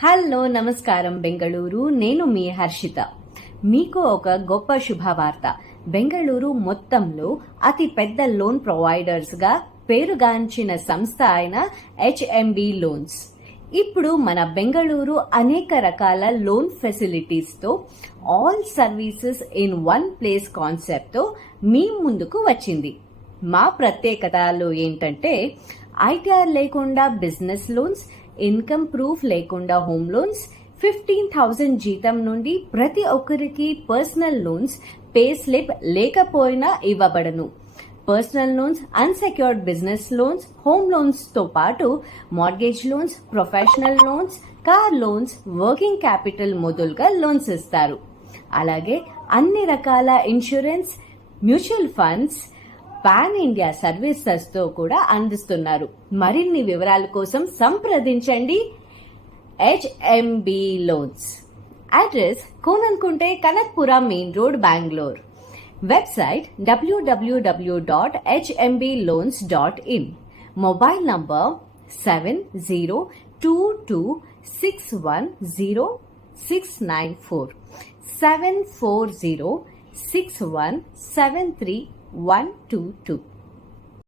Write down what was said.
Hello నమస్కారం బెంగళూరు. నేను మీ హర్షిత. మీకు ఒక గొప్ప శుభవార్త. బెంగళూరు మొత్తంలో అతి పెద్ద లోన్ ప్రొవైడర్స్గా పేరుగాంచిన సంస్థ అయిన హెచ్ఎంబి లోన్స్ ఇప్పుడు మన బెంగళూరు అనేక రకాల లోన్ ఫెసిలిటీస్తో all services in one place కాన్సెప్ట్తో మీ ముందుకు వచ్చింది. మా ప్రత్యేకతలు ఏంటంటే ఐటీఆర్ లేకుండా బిజినెస్ లోన్స్, ఇన్కమ్ ప్రూఫ్ లేకుండా హోమ్ లోన్స్, 15,000 జీతం నుండి ప్రతి ఒక్కరికి పర్సనల్ లోన్స్ పే స్లిప్ లేకపోయినా ఇవ్వబడను. Personal loans, unsecured business loans, home loans తో పాటు mortgage loans, professional loans, car loans, working capital మొదలుగా లోన్స్ ఇస్తారు. అలాగే అన్ని రకాల insurance, mutual funds, pan India services తో కూడా అందిస్తున్నారు. మరిన్ని వివరాల కోసం సంప్రదించండి HMB loans. Address Konanakunte Kanakapura main road, Bengaluru. Website www.hmbloans.in. Mobile number 7022610694 7406173 122.